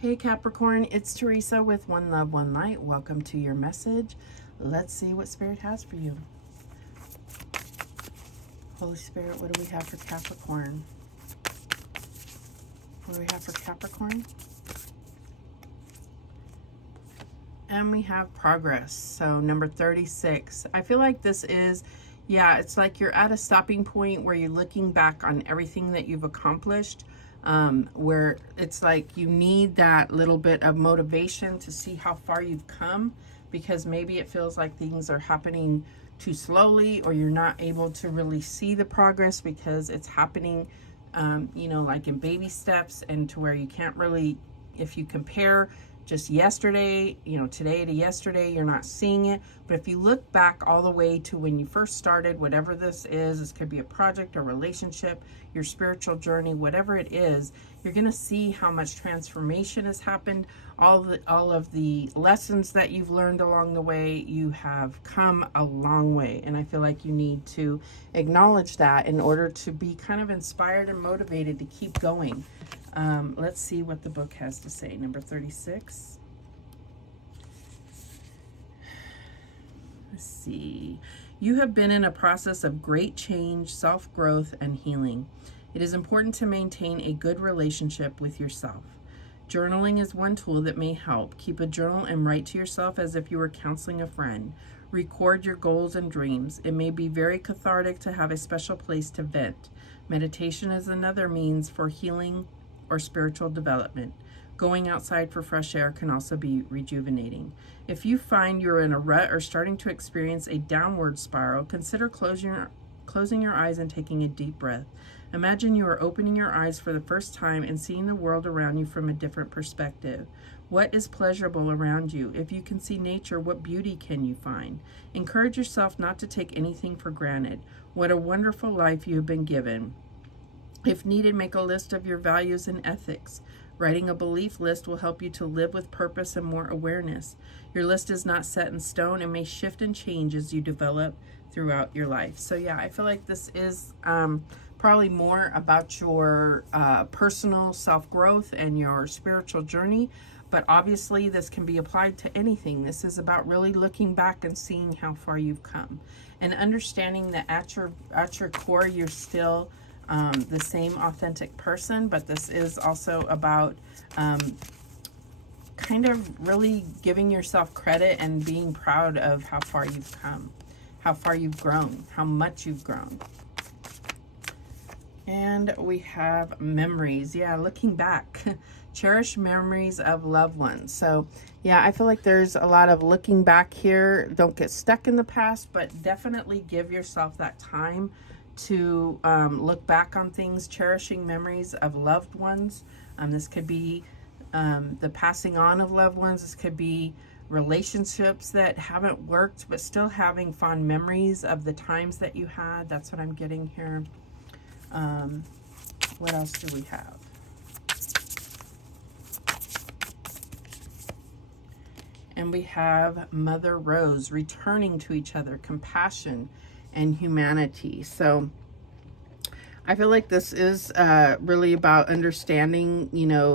Hey Capricorn, it's Teresa with One Love, One Light. Welcome to your message. Let's see what Spirit has for you. Holy Spirit, what do we have for Capricorn? What do we have for Capricorn? And we have progress. So number 36. I feel like this is, it's like you're at a stopping point where you're looking back on everything that you've accomplished. Where it's like you need that little bit of motivation to see how far you've come, because maybe it feels like things are happening too slowly, or you're not able to really see the progress because it's happening, like in baby steps, and to where you can't really, if you compare just yesterday, today to yesterday, you're not seeing it. But if you look back all the way to when you first started, whatever this could be a project, a relationship, your spiritual journey, whatever it is, you're going to see how much transformation has happened. All of the lessons that you've learned along the way, you have come a long way. And I feel like you need to acknowledge that in order to be kind of inspired and motivated to keep going. Let's see what the book has to say. Number 36. Let's see. You have been in a process of great change, self-growth, and healing. It is important to maintain a good relationship with yourself. Journaling is one tool that may help. Keep a journal and write to yourself as if you were counseling a friend. Record your goals and dreams. It may be very cathartic to have a special place to vent. Meditation is another means for healing or spiritual development. Going outside for fresh air can also be rejuvenating. If you find you're in a rut or starting to experience a downward spiral, consider closing your eyes and taking a deep breath. Imagine you are opening your eyes for the first time and seeing the world around you from a different perspective. What is pleasurable around you? If you can see nature, what beauty can you find? Encourage yourself not to take anything for granted. What a wonderful life you have been given. If needed, make a list of your values and ethics. Writing a belief list will help you to live with purpose and more awareness. Your list is not set in stone and may shift and change as you develop throughout your life. So I feel like this is probably more about your personal self-growth and your spiritual journey. But obviously this can be applied to anything. This is about really looking back and seeing how far you've come. And understanding that at your core, you're still the same authentic person, but this is also about kind of really giving yourself credit and being proud of how far you've come, how far you've grown, how much you've grown. And we have memories. Looking back. Cherish memories of loved ones. So I feel like there's a lot of looking back here. Don't get stuck in the past, but definitely give yourself that time to look back on things, cherishing memories of loved ones. This could be the passing on of loved ones. This could be relationships that haven't worked, but still having fond memories of the times that you had. That's what I'm getting here. What else do we have? And we have Mother Rose, returning to each other, compassion and humanity. So I feel like this is really about understanding,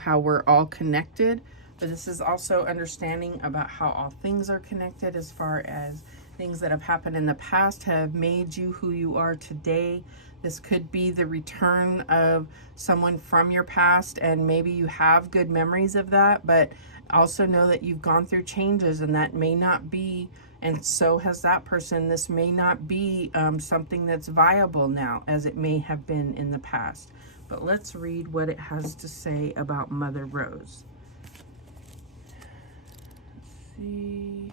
how we're all connected, but this is also understanding about how all things are connected, as far as things that have happened in the past have made you who you are today. This could be the return of someone from your past, and maybe you have good memories of that, but also know that you've gone through changes, and that may not be, and so has that person. This may not be something that's viable now as it may have been in the past. But let's read what it has to say about Mother Rose. Let's see.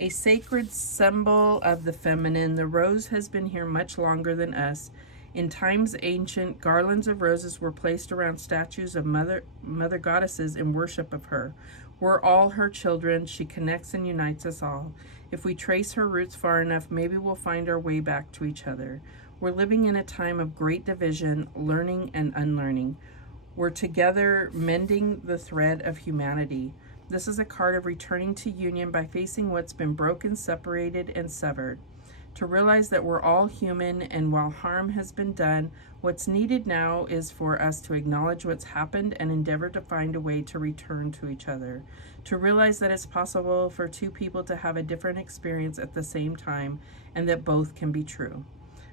A sacred symbol of the feminine, the rose has been here much longer than us. In times ancient, garlands of roses were placed around statues of mother goddesses in worship of her. We're all her children. She connects and unites us all. If we trace her roots far enough, maybe we'll find our way back to each other. We're living in a time of great division, learning and unlearning. We're together mending the thread of humanity. This is a card of returning to union by facing what's been broken, separated, and severed. to realize that we're all human, and while harm has been done, what's needed now is for us to acknowledge what's happened and endeavor to find a way to return to each other, to realize that it's possible for two people to have a different experience at the same time, and that both can be true.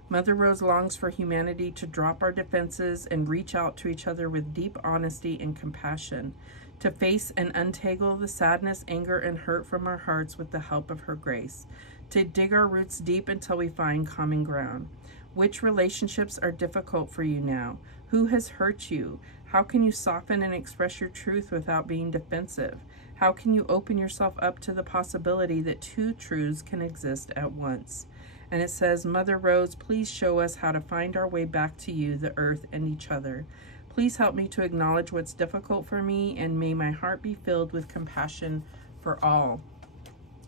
Mother Rose longs for humanity to drop our defenses and reach out to each other with deep honesty and compassion, to face and untangle the sadness, anger, and hurt from our hearts with the help of her grace, to dig our roots deep until we find common ground. Which relationships are difficult for you now? Who has hurt you? How can you soften and express your truth without being defensive? How can you open yourself up to the possibility that two truths can exist at once? And it says, Mother Rose, please show us how to find our way back to you, the earth, and each other. Please help me to acknowledge what's difficult for me, and may my heart be filled with compassion for all.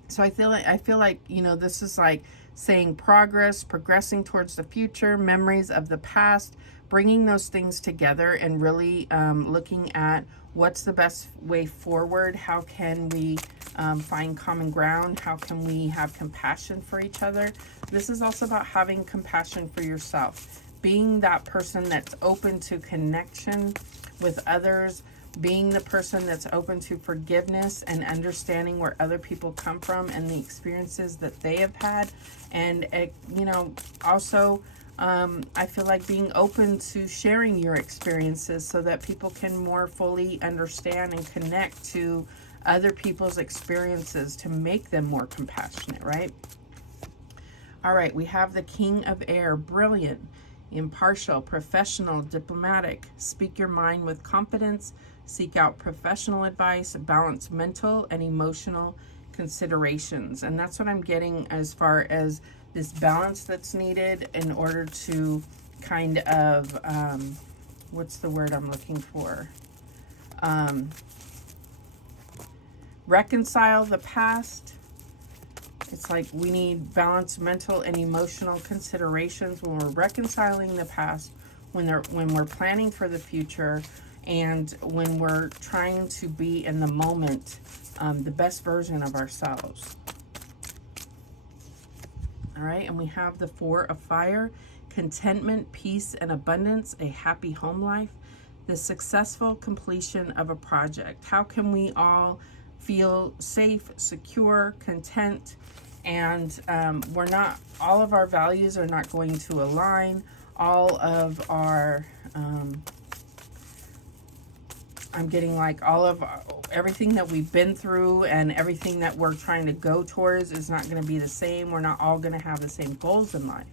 So I feel like, you know, this is like saying progress, progressing towards the future, memories of the past, bringing those things together and really looking at what's the best way forward. How can we find common ground? How can we have compassion for each other? This is also about having compassion for yourself, being that person that's open to connection with others, being the person that's open to forgiveness and understanding where other people come from and the experiences that they have had. And, you know, also, I feel like being open to sharing your experiences so that people can more fully understand and connect to other people's experiences to make them more compassionate, right? All right, we have the King of Air, brilliant, impartial, professional, diplomatic, speak your mind with confidence, seek out professional advice, balance mental and emotional considerations. And that's what I'm getting as far as this balance that's needed in order to kind of, what's the word I'm looking for? Reconcile the past. It's like we need balanced mental and emotional considerations when we're reconciling the past, when we're planning for the future, and when we're trying to be in the moment, the best version of ourselves. All right, and we have the Four of Fire, contentment, peace, and abundance, a happy home life, the successful completion of a project. How can we all feel safe, secure, content, and we're not, all of our values are not going to align, all of our, I'm getting like all of everything that we've been through and everything that we're trying to go towards is not going to be the same. We're not all going to have the same goals in life.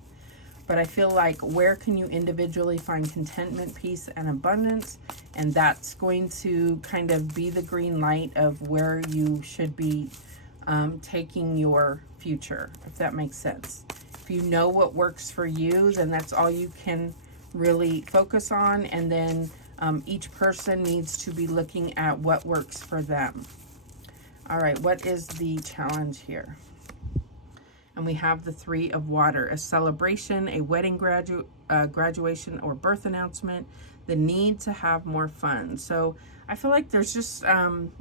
But I feel like where can you individually find contentment, peace, and abundance? And that's going to kind of be the green light of where you should be taking your future, if that makes sense. If you know what works for you, then that's all you can really focus on. And then each person needs to be looking at what works for them. All right, what is the challenge here? And we have the Three of Water, a celebration, a wedding, graduation, or birth announcement, the need to have more fun. So I feel like there's just,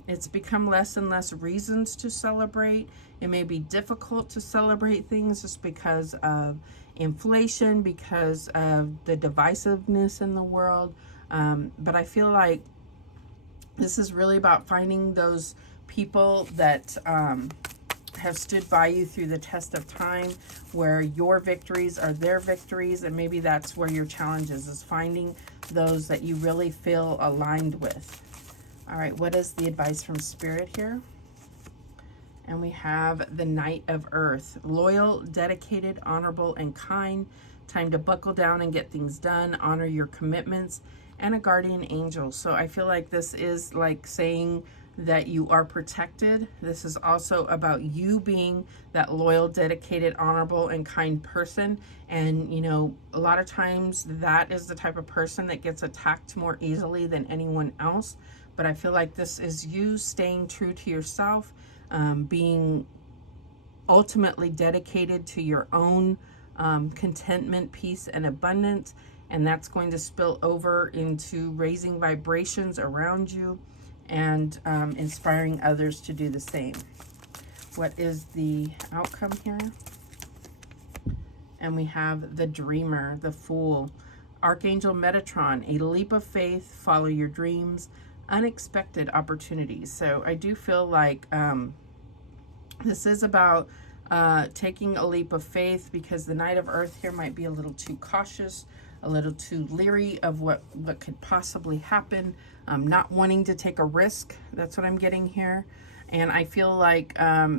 it's become less and less reasons to celebrate. It may be difficult to celebrate things just because of inflation, because of the divisiveness in the world. But I feel like this is really about finding those people that have stood by you through the test of time, where your victories are their victories, and maybe that's where your challenge is finding those that you really feel aligned with. All right, what is the advice from Spirit here? And we have the Knight of Earth, loyal, dedicated, honorable, and kind. Time to buckle down and get things done, honor your commitments, and a guardian angel. So I feel like this is like saying that you are protected. This is also about you being that loyal, dedicated, honorable, and kind person. And, you know, a lot of times that is the type of person that gets attacked more easily than anyone else. But I feel like this is you staying true to yourself, being ultimately dedicated to your own contentment, peace, and abundance. And that's going to spill over into raising vibrations around you and inspiring others to do the same. What is the outcome here? And we have the Dreamer, the Fool. Archangel Metatron, a leap of faith, follow your dreams, unexpected opportunities. So I do feel like this is about taking a leap of faith, because the Knight of Earth here might be a little too cautious, a little too leery of what could possibly happen, not wanting to take a risk. That's what I'm getting here. And I feel like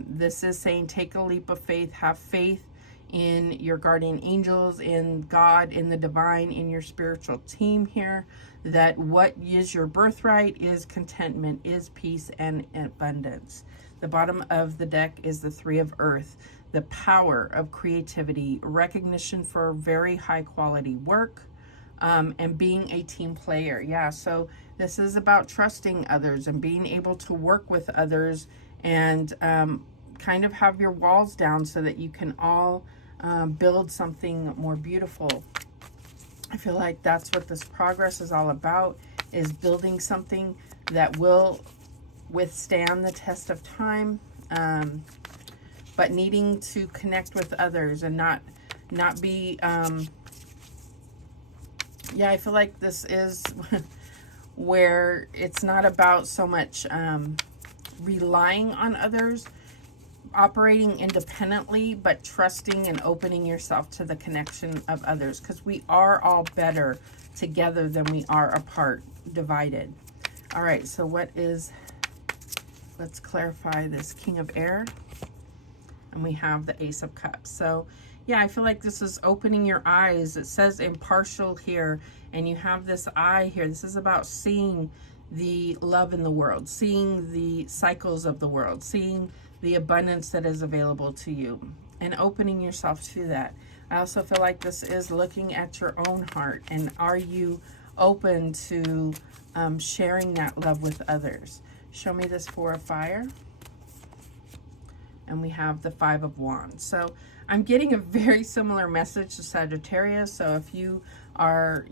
this is saying take a leap of faith, have faith in your guardian angels, in God, in the divine, in your spiritual team here, that what is your birthright is contentment, is peace and abundance. The bottom of the deck is the Three of Earth, the power of creativity, recognition for very high quality work, and being a team player. Yeah, so this is about trusting others and being able to work with others, and kind of have your walls down so that you can all build something more beautiful. I feel like that's what this progress is all about, is building something that will withstand the test of time, but needing to connect with others and not be yeah, I feel like this is where it's not about so much relying on others, operating independently, but trusting and opening yourself to the connection of others, because we are all better together than we are apart, divided. All right, so what is, let's clarify this King of Air, and we have the Ace of Cups. So yeah, I feel like this is opening your eyes. It says impartial here, and you have this eye here. This is about seeing the love in the world, seeing the cycles of the world, seeing the abundance that is available to you, and opening yourself to that. I also feel like this is looking at your own heart, and are you open to sharing that love with others? Show me this Four of Fire. And we have the Five of Wands. So I'm getting a very similar message to Sagittarius. So if you are,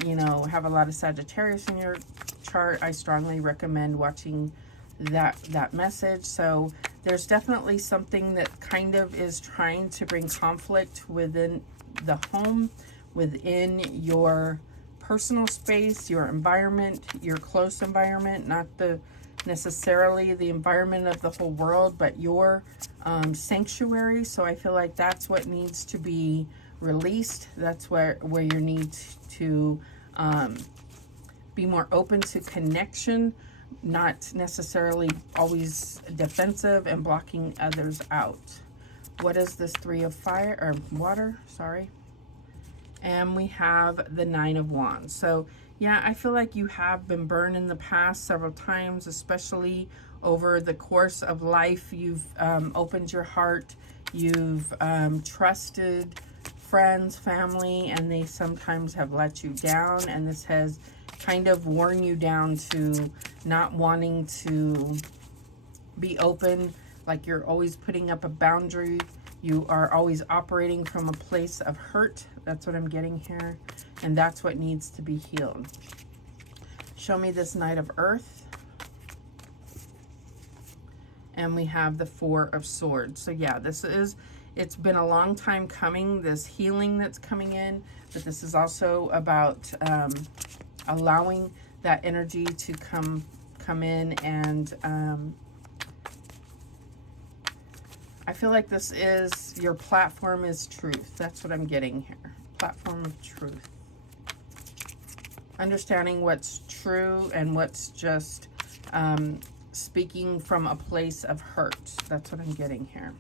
have a lot of Sagittarius in your chart, I strongly recommend watching that message. So there's definitely something that kind of is trying to bring conflict within the home, within your personal space, your environment, your close environment, not necessarily the environment of the whole world, but your sanctuary. So I feel like that's what needs to be released. That's where you need to be more open to connection, not necessarily always defensive and blocking others out. What is this Three of Fire, or water, sorry. And we have the Nine of Wands. So yeah, I feel like you have been burned in the past several times, especially over the course of life. You've opened your heart, you've trusted friends, family, and they sometimes have let you down, and this has kind of worn you down to not wanting to be open, like you're always putting up a boundary. You are always operating from a place of hurt. That's what I'm getting here. And that's what needs to be healed. Show me this Knight of Earth. And we have the Four of Swords. So yeah, it's been a long time coming, this healing that's coming in. But this is also about allowing that energy to come in, and I feel like this is, your platform is truth. That's what I'm getting here. Platform of truth. Understanding what's true and what's just speaking from a place of hurt. That's what I'm getting here.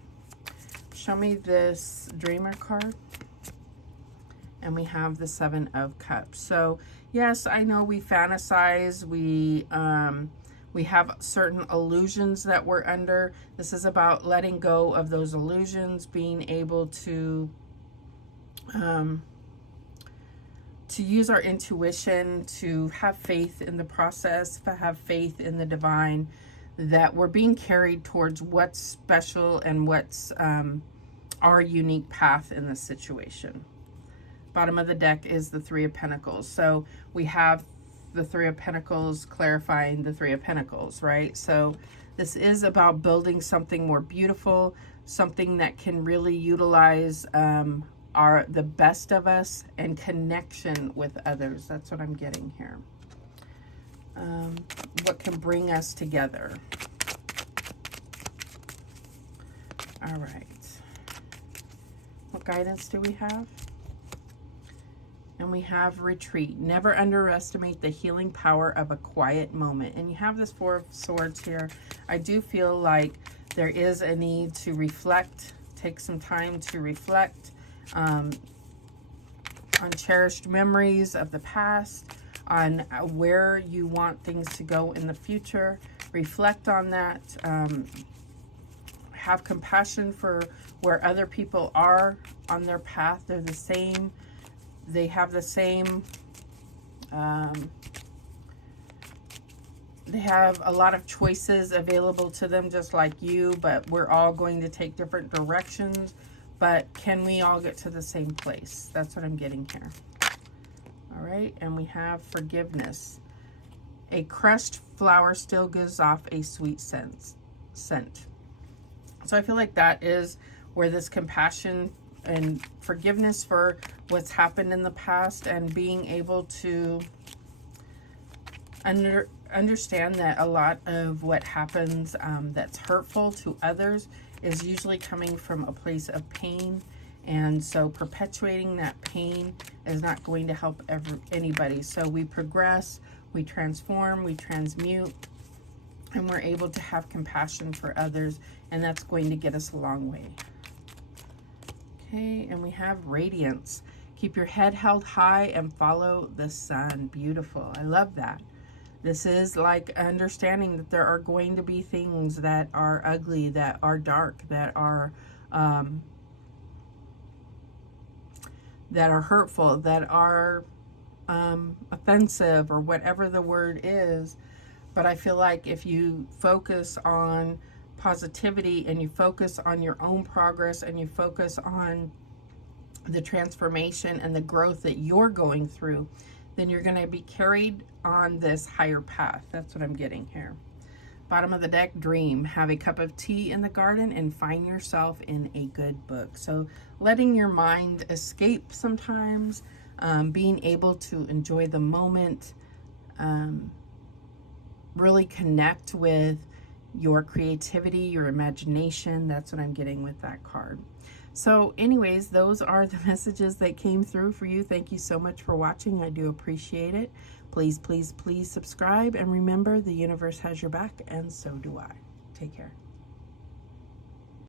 Show me this Dreamer card. And we have the Seven of Cups. So yes, I know we fantasize, we have certain illusions that we're under. This is about letting go of those illusions, being able to use our intuition, to have faith in the process, to have faith in the divine, that we're being carried towards what's special and what's our unique path in this situation. Bottom of the deck is the Three of Pentacles. So we have the Three of Pentacles clarifying the Three of Pentacles, right? So this is about building something more beautiful, something that can really utilize are the best of us, and connection with others. That's what I'm getting here. What can bring us together? All right. What guidance do we have? And we have retreat. Never underestimate the healing power of a quiet moment. And you have this Four of Swords here. I do feel like there is a need to reflect, take some time to reflect on cherished memories of the past, on where you want things to go in the future. Reflect on that. Have compassion for where other people are on their path. They're the same. They have the same, they have a lot of choices available to them just like you, but we're all going to take different directions. But can we all get to the same place? That's what I'm getting here. All right, and we have forgiveness. A crushed flower still gives off a sweet scent. So I feel like that is where this compassion and forgiveness for what's happened in the past, and being able to understand that a lot of what happens that's hurtful to others is usually coming from a place of pain. And so perpetuating that pain is not going to help anybody. So we progress, we transform, we transmute, and we're able to have compassion for others, and that's going to get us a long way. Okay, and we have radiance. Keep your head held high and follow the sun. Beautiful. I love that. This is like understanding that there are going to be things that are ugly, that are dark, that are hurtful, that are offensive, or whatever the word is. But I feel like if you focus on positivity, and you focus on your own progress, and you focus on the transformation and the growth that you're going through, then you're going to be carried on this higher path. That's what I'm getting here. Bottom of the deck, dream. Have a cup of tea in the garden and find yourself in a good book. So letting your mind escape sometimes, being able to enjoy the moment, really connect with your creativity, your imagination. That's what I'm getting with that card. So anyways, those are the messages that came through for you. Thank you so much for watching. I do appreciate it. Please, please, please subscribe. And remember, the universe has your back, and so do I. Take care.